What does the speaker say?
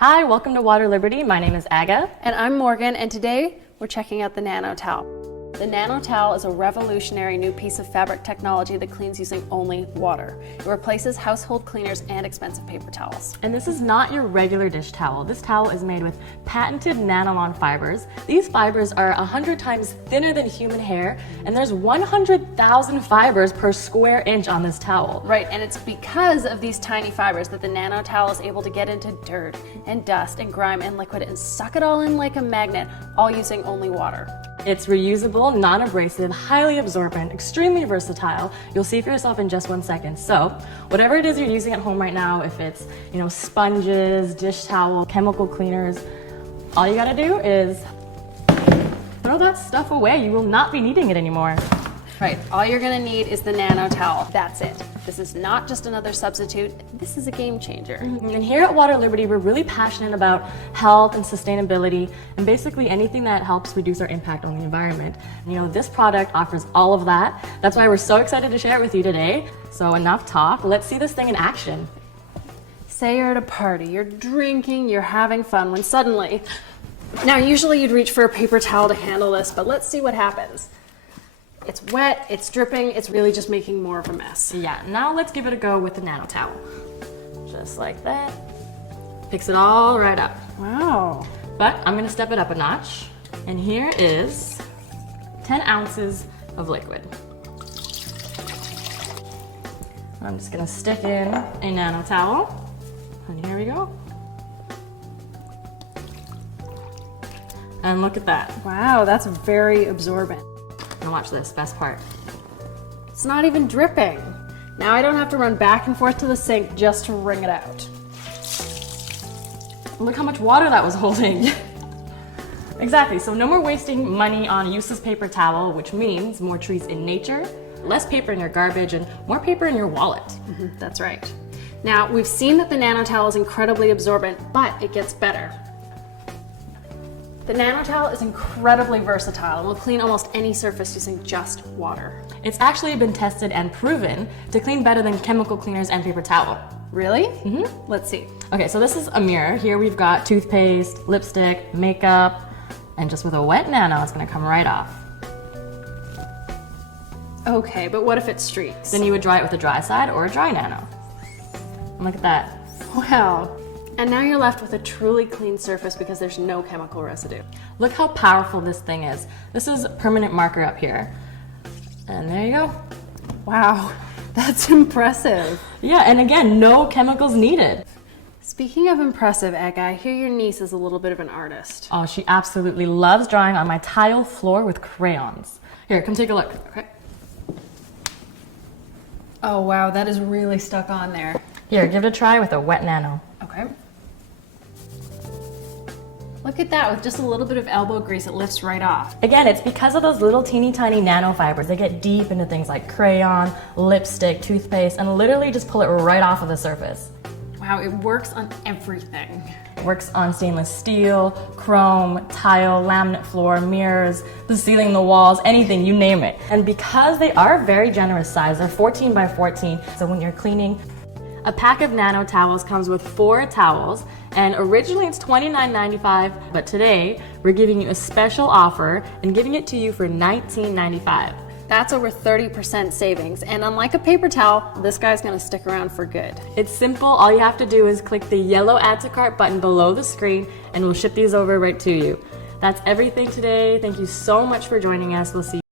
Hi, welcome to Water Liberty. My name is Aga. And I'm Morgan, and today we're checking out the Nano Towel. The Nano Towel is a revolutionary new piece of fabric technology that cleans using only water. It replaces household cleaners and expensive paper towels. And this is not your regular dish towel. This towel is made with patented Nanolon fibers. These fibers are 100 times thinner than human hair, and there's 100,000 fibers per square inch on this towel. Right, and it's because of these tiny fibers that the Nano Towel is able to get into dirt and dust and grime and liquid and suck it all in like a magnet, all using only water. It's reusable, non-abrasive, highly absorbent, extremely versatile. You'll see for yourself in just 1 second. So, whatever it is you're using at home right now, if it's, sponges, dish towel, chemical cleaners, all you gotta do is throw that stuff away. You will not be needing it anymore. Right, all you're gonna need is the Nano Towel. That's it. This is not just another substitute, this is a game changer. And here at Water Liberty, we're really passionate about health and sustainability and basically anything that helps reduce our impact on the environment. This product offers all of that. That's why we're so excited to share it with you today. So enough talk, let's see this thing in action. Say you're at a party, you're drinking, you're having fun, when suddenly, now usually you'd reach for a paper towel to handle this, but let's see what happens. It's wet, it's dripping, it's really just making more of a mess. Yeah, now let's give it a go with the Nano Towel. Just like that. Picks it all right up. Wow. But I'm gonna step it up a notch. And here is 10 ounces of liquid. I'm just gonna stick in a Nano Towel. And here we go. And look at that. Wow, that's very absorbent. Now watch this, best part. It's not even dripping. Now I don't have to run back and forth to the sink just to wring it out. Look how much water that was holding. Exactly, so no more wasting money on a useless paper towel, which means more trees in nature, less paper in your garbage, and more paper in your wallet. That's right. Now, we've seen that the Nano Towel is incredibly absorbent, but it gets better. The Nano Towel is incredibly versatile and will clean almost any surface using just water. It's actually been tested and proven to clean better than chemical cleaners and paper towel. Really? Mm-hmm. Let's see. Okay, so this is a mirror. Here we've got toothpaste, lipstick, makeup, and just with a wet Nano, it's gonna come right off. Okay, but what if it streaks? Then you would dry it with a dry side or a dry Nano. And look at that. Wow. And now you're left with a truly clean surface because there's no chemical residue. Look how powerful this thing is. This is permanent marker up here. And there you go. Wow, that's impressive. Yeah, and again, no chemicals needed. Speaking of impressive, Aga, I hear your niece is a little bit of an artist. Oh, she absolutely loves drawing on my tile floor with crayons. Here, come take a look. Okay. Oh wow, that is really stuck on there. Here, give it a try with a wet Nano. Okay. Look at that, with just a little bit of elbow grease, it lifts right off. Again, it's because of those little teeny tiny nanofibers. They get deep into things like crayon, lipstick, toothpaste, and literally just pull it right off of the surface. Wow, it works on everything. It works on stainless steel, chrome, tile, laminate floor, mirrors, the ceiling, the walls, anything, you name it. And because they are very generous size, they're 14 by 14, so when you're cleaning, a pack of Nano towels comes with 4 towels, and originally it's $29.95, but today we're giving you a special offer and giving it to you for $19.95. That's over 30% savings, and unlike a paper towel, this guy's gonna stick around for good. It's simple, all you have to do is click the yellow Add to Cart button below the screen and we'll ship these over right to you. That's everything today. Thank you so much for joining us. We'll see you